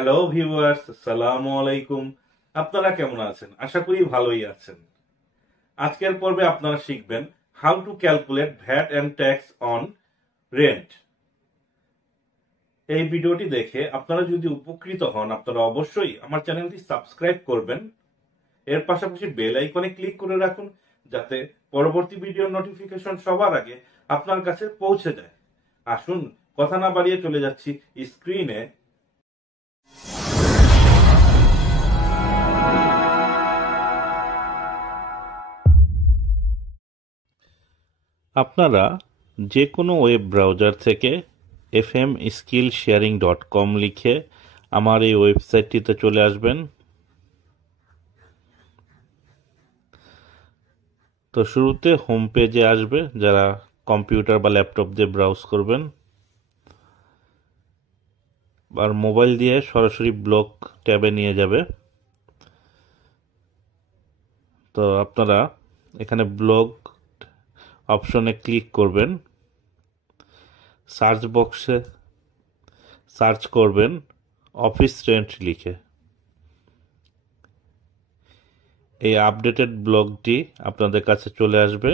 Hello viewers, আসসালামু আলাইকুম। আপনারা কেমন আছেন? আশা করি ভালোই আছেন। আজকের পর্বে আপনারা শিখবেন how to calculate VAT and tax on rent. এই ভিডিওটি দেখে আপনারা যদি উপকৃত হন, আপনারা অবশ্যই আমার চ্যানেলটি সাবস্ক্রাইব করবেন। এর পাশাপাশি বেল আইকনে ক্লিক করে রাখুন, যাতে পরবর্তী ভিডিওর নোটিফিকেশন সবার আগে আপনার কাছে পৌঁছে যায়। আসুন কথা না বাড়িয়ে চলে যাচ্ছি স্ক্রিনে। আপনারা যে কোনো ওয়েব ব্রাউজার থেকে fmskillsharing.com লিখে আমার এই ওয়েবসাইটটিতে চলে আসবেন। তো শুরুতে হোম পেজে আসবে, যারা কম্পিউটার বা ল্যাপটপ দিয়ে ব্রাউজ করবেন, আর মোবাইল দিয়ে সরাসরি ব্লগ ট্যাবে নিয়ে যাবে। তো আপনারা এখানে ব্লগ অপশনে ক্লিক করবেন, সার্চ বক্সে সার্চ করবেন অফিস রেন্ট লিখে। এই আপডেটেড ব্লগটি আপনাদের কাছে চলে আসবে,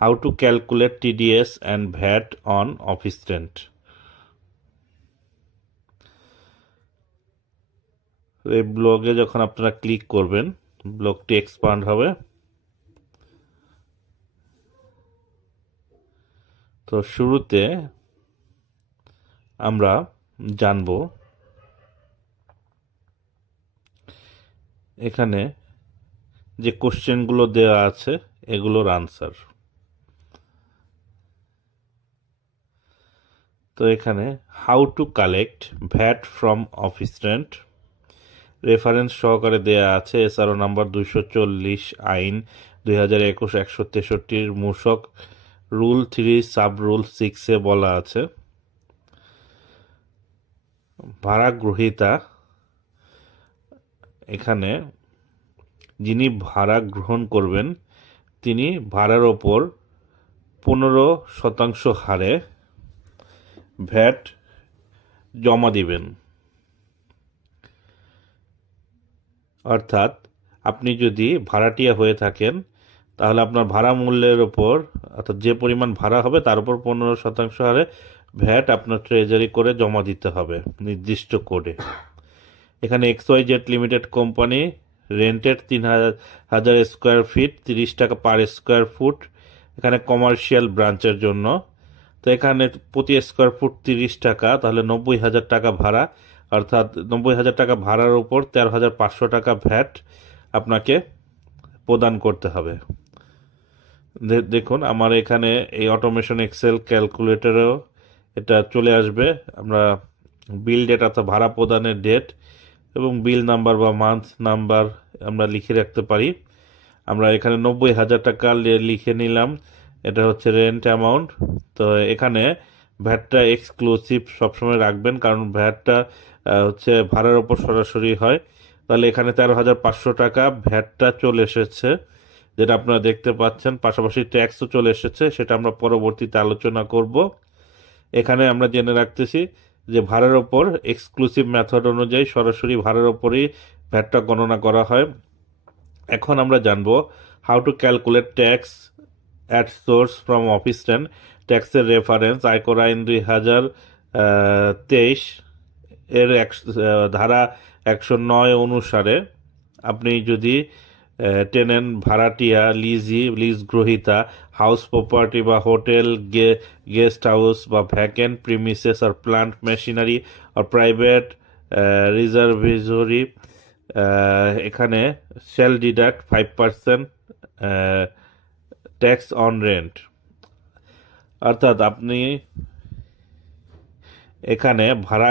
how to calculate TDS and VAT on office rent. এই ব্লগে যখন আপনারা ক্লিক করবেন, ব্লগটি এক্সপান্ড হবে। তো শুরুতে আমরা জানব এখানে যে কোশ্চেনগুলো দেওয়া আছে এগুলোর আনসার। তো এখানে how to collect VAT from office rent reference সহকারে দেয়া আছে। এসআরও নাম্বার 240 আইন 2021-163 মূসক রুল 3 সাব রুল 6 এ বলা আছে ভাড়া গ্রহীতা, এখানে যিনি ভাড়া গ্রহণ করবেন তিনি ভাড়ার ওপর 15% হারে ভ্যাট জমা দিবেন। অর্থাৎ আপনি যদি ভাড়াটিয়া হয়ে থাকেন, তাহলে আপনার ভাড়া মূল্যের ওপর, অর্থাৎ যে পরিমাণ ভাড়া হবে তার উপর 15% হারে ভ্যাট আপনার ট্রেজারি করে জমা দিতে হবে নির্দিষ্ট কোডে। এখানে XYZ limited company rented 3000 square feet, 30 টাকা পার স্কোয়ার ফুট, এখানে কমার্শিয়াল ব্রাঞ্চের জন্য। তো এখানে প্রতি স্কোয়ার ফুট 30 টাকা, তাহলে 90,000 টাকা ভাড়া, অর্থাৎ 90,000 টাকা ভাড়ার উপর 13,500 টাকা ভ্যাট আপনাকে প্রদান করতে হবে। দেখুন আমার এখানে এই অটোমেশন এক্সেল ক্যালকুলেটরেও এটা চলে আসবে। আমরা বিল ডেট অর্থাৎ ভাড়া প্রদানের ডেট এবং বিল নাম্বার বা মান্থ নাম্বার আমরা লিখে রাখতে পারি। আমরা এখানে 90,000 টাকা লিখে নিলাম, এটা হচ্ছে রেন্ট অ্যামাউন্ট। তো এখানে ভ্যাটটা এক্সক্লুসিভ সবসময় রাখবেন, কারণ ভ্যাটটা হচ্ছে ভাড়ার ওপর সরাসরি হয়। তাহলে এখানে 13,500 টাকা ভ্যাটটা চলে এসেছে, যেটা আপনারা দেখতে পাচ্ছেন। পাশাপাশি ট্যাক্সও চলে এসেছে, সেটা আমরা পরবর্তীতে আলোচনা করব। এখানে আমরা জেনে রাখতেছি যে ভাড়ার ওপর এক্সক্লুসিভ মেথড অনুযায়ী সরাসরি ভাড়ার ওপরই ভ্যাটটা গণনা করা হয়। এখন আমরা জানবো how to calculate tax at source from office rent. ট্যাক্সের রেফারেন্স আয়কর আইন 2023 এর ধারা 109 অনুসারে আপনি যদি টেনেন্ট, ভাড়াটিয়া, লিজ গ্রহীতা, হাউস প্রপার্টি বা হোটেল, গেস্ট হাউস বা ভ্যাকেন্ট প্রিমিসেস আর প্লান্ট মেশিনারি আর প্রাইভেট রিজার্ভেটরি, এখানে shall deduct 5% tax on rent. অর্থাৎ আপনি এখানে ভাড়া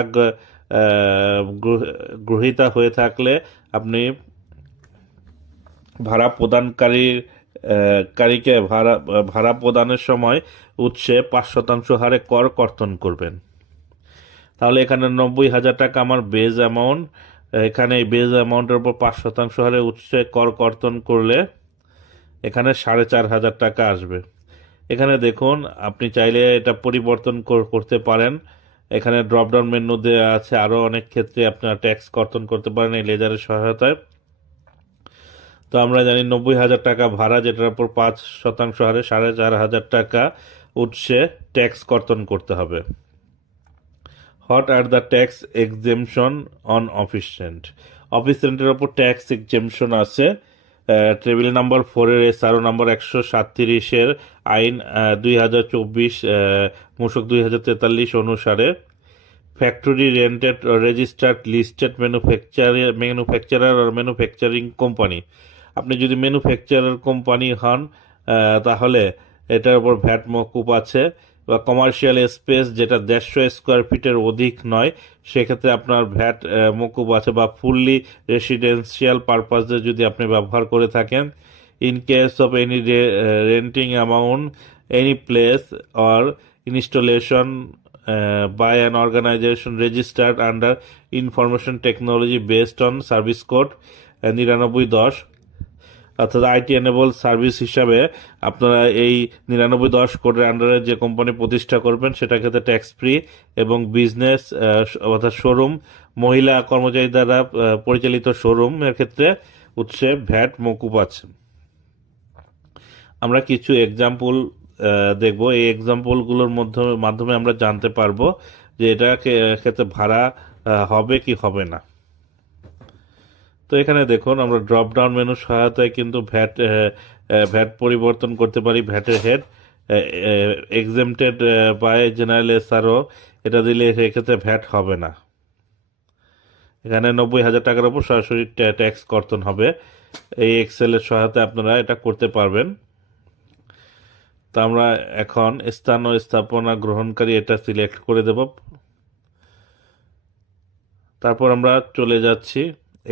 গ্রহীতা হয়ে থাকলে আপনি ভাড়া প্রদানকারীকে ভাড়া প্রদানের সময় উৎসে 5% হারে কর কর্তন করবেন। তাহলে এখানে 90,000 টাকা আমার বেজ অ্যামাউন্ট, এখানে এই বেজ অ্যামাউন্টের উপর 5% হারে উৎসে কর কর্তন করলে এখানে 4,500 টাকা আসবে। এখানে দেখুন আপনি চাইলে এটা পরিবর্তন করতে পারেন। এখানে ড্রপ ডাউন মেনু দেওয়া আছে, আরও অনেক ক্ষেত্রে আপনারা ট্যাক্স কর্তন করতে পারেন এই লেজারের সহায়তায়। তো আমরা জানি 90,000 টাকা ভাড়া, যেটার উপর 5% হারে 4,500 টাকা উৎসে ট্যাক্স কর্তন করতে হবে। What are the tax exemption on office rent? Office রেন্টের ওপর ট্যাক্স এক্সেমশন আছে টেবিল নাম্বার 4-এর SRO নাম্বার 137-এর আইন 2024 মূসক 2043 অনুসারে factory rented registered listed manufacturer আর ম্যানুফ্যাকচারিং কোম্পানি, আপনি যদি ম্যানুফ্যাকচারার কোম্পানি হন তাহলে এটার উপর ভ্যাট মকুব আছে। বা কমার্শিয়াল স্পেস যেটা 150 স্কোয়ার ফিটের অধিক নয়, সেক্ষেত্রে আপনার ভ্যাট মকুব আছে। বা ফুললি রেসিডেন্সিয়াল পারপাসে যদি আপনি ব্যবহার করে থাকেন, in case of any renting amount any place or installation by an organization registered under information technology based on service code 9910, অর্থাৎ আইটি এনেবল সার্ভিস হিসাবে আপনারা এই 9910 কোডের আন্ডারে যে কোম্পানি প্রতিষ্ঠা করবেন সেটা ক্ষেত্রে ট্যাক্স ফ্রি, এবং বিজনেস অর্থাৎ শোরুম, মহিলা কর্মচারী দ্বারা পরিচালিত শোরুমের ক্ষেত্রে উৎসে ভ্যাট মকুব আছে। আমরা কিছু এক্সাম্পল দেখব, এই এক্সাম্পলগুলোর মাধ্যমে আমরা জানতে পারবো যে এটা ক্ষেত্রে ভাড়া হবে কি হবে না। তো এখানে দেখুন আমরা ড্রপ ডাউন মেনু সহায়তায় কিন্তু ভ্যাট পরিবর্তন করতে পারি। ভ্যাটের head exempted by general SRO, এটা দিলে সেক্ষেত্রে ভ্যাট হবে না। এখানে 90,000 টাকার উপর সরাসরি ট্যাক্স কর্তন হবে। এই এক্সেলের সহায়তায় আপনারা এটা করতে পারবেন। তা আমরা এখন স্থান ও স্থাপনা গ্রহণকারী এটা সিলেক্ট করে দেব। তারপর আমরা চলে যাচ্ছি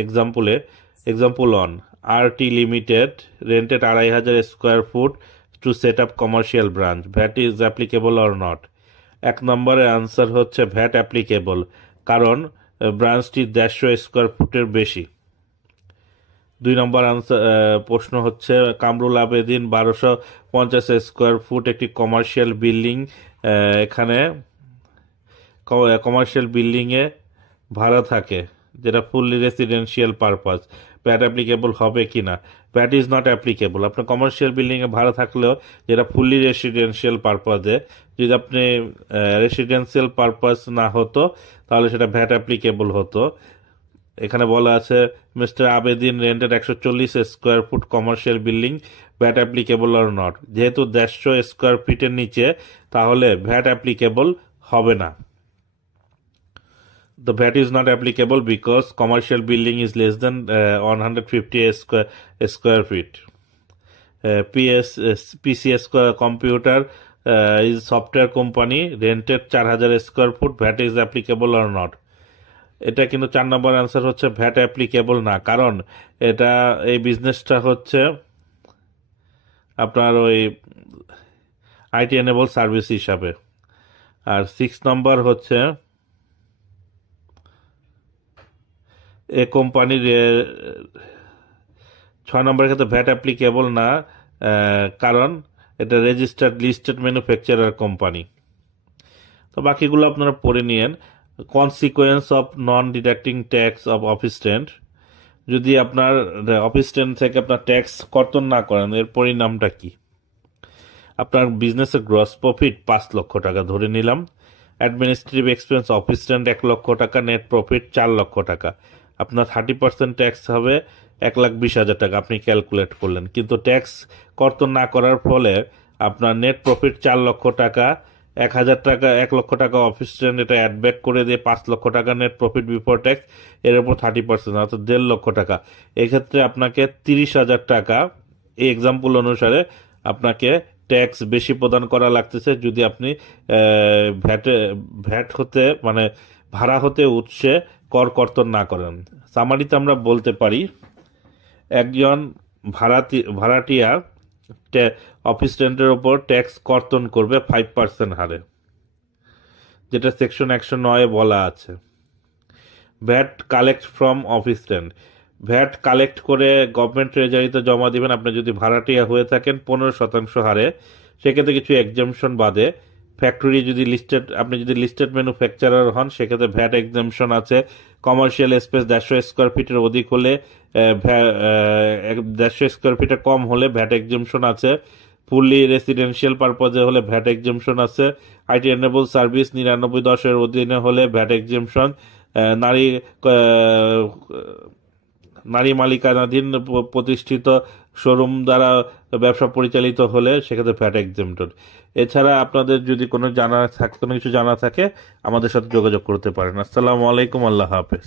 এক্সাম্পলে। Example 1, RT limited rented 2,500 square foot to set up commercial branch, VAT is applicable or not? 1 নম্বরের আনসার হচ্ছে ভ্যাট অ্যাপ্লিকেবল, কারণ ব্রাঞ্চটি 150 স্কোয়ার ফুটের বেশি। 2 নম্বর আনসার প্রশ্ন হচ্ছে কামরুল আবেদিন 1250 স্কোয়ার ফুট একটি কমার্শিয়াল বিল্ডিং, এখানে কমার্শিয়াল বিল্ডিংয়ে ভাড়া থাকে যেটা fully residential purpose, VAT applicable হবে কি না? VAT is not applicable. আপনার কমার্শিয়াল বিল্ডিংয়ে ভাড়া থাকলেও যেটা ফুললি রেসিডেন্সিয়াল পারপাসে, যদি আপনি রেসিডেন্সিয়াল পারপাস না হতো তাহলে সেটা ভ্যাট অ্যাপ্লিকেবল হতো। এখানে বলা আছে mister Abedin rented 140 square foot commercial building, VAT applicable or not? যেহেতু 150 স্কোয়ার ফিটের নিচে, তাহলে ভ্যাট অ্যাপ্লিকেবল হবে না। The VAT is not applicable because commercial building is less than 150 square feet. PCS computer is software company rented 4,000 square foot, VAT is applicable or not? এটা কিন্তু 4 নম্বর answer হচ্ছে VAT applicable না, কারণ এটা এই বিজনেসটা হচ্ছে আপনার ওই আইটি এনেবল সার্ভিস হিসাবে। আর 6 নম্বর হচ্ছে এ কোম্পানির 6 নম্বরের ক্ষেত্রে ভ্যাট অ্যাপ্লিকেবল না, কারণ এটা রেজিস্টার্ড লিস্টেড ম্যানুফ্যাকচারার কোম্পানি। তো বাকিগুলো আপনারা পড়ে নিয়েন। Consequence of non deducting tax of office rent, যদি আপনার অফিস রেন্ট থেকে আপনার ট্যাক্স কর্তন না করেন, এর পরিণামটা কি? আপনার বিজনেসের গ্রস প্রফিট 5 লক্ষ টাকা ধরে নিলাম, অ্যাডমিনিস্ট্রেটিভ এক্সপেন্স অফিস রেন্ট 1 লক্ষ টাকা, নেট প্রফিট 4 লক্ষ টাকা। আপনার 30% ট্যাক্স হবে 1,20,000 টাকা, আপনি ক্যালকুলেট করলেন। কিন্তু ট্যাক্স কর্তন না করার ফলে আপনার নেট প্রফিট 4 লক্ষ টাকা, 1,000 টাকা 1 লক্ষ টাকা অফিস রেন্ট, এটা অ্যাড ব্যাক করে দিয়ে 5 লক্ষ টাকা নেট প্রফিট বিফোর ট্যাক্স, এর উপর 30% অর্থাৎ 1.5 লক্ষ টাকা। এক্ষেত্রে আপনাকে 30,000 টাকা এই এক্সাম্পল অনুসারে আপনাকে ট্যাক্স বেশি প্রদান করা লাগতেছে যদি আপনি ভ্যাট হতে মানে ভাড়া হতে উৎসে কর কর্তন না করেন। সামারিতে আমরা বলতে পারি একজন ভাড়াটিয়া অফিস রেন্টের ওপর ট্যাক্স কর্তন করবে 5% হারে, যেটা সেকশন 109 বলা আছে। VAT collect from office rent, VAT collect করে গভর্নমেন্ট ট্রেজারিতে জমা দিবেন। আপনি যদি ভাড়াটিয়া হয়ে থাকেন 15% হারে, সেক্ষেত্রে কিছু এক্সাম্পশন বাদে ফ্যাক্টরি যদি লিস্টেড, আপনি যদি লিস্টেড ম্যানুফ্যাকচারার হন সেক্ষেত্রে ভ্যাট এক্সাম্পশন আছে। কমার্শিয়াল স্পেস 150 স্কোয়ার ফিটের অধিক হলে 150 স্কোয়ার ফিটের কম হলে ভ্যাট এক্সাম্পশন আছে। ফুললি রেসিডেন্সিয়াল পারপজে হলে ভ্যাট এক্সাম্পশন আছে। আইটি এনেবল সার্ভিস 99-10 অধীনে হলে ভ্যাট এক্সাম্পশন। নারী নারী মালিকানাধীন প্রতিষ্ঠিত শোরুম দ্বারা ব্যবসা পরিচালিত হলে সেক্ষেত্রে ভ্যাট এক্সেম্পটেড। এছাড়া আপনাদের যদি কোনো কিছু জানা থাকে আমাদের সাথে যোগাযোগ করতে পারেন। আসসালামু আলাইকুম, আল্লাহ হাফেজ।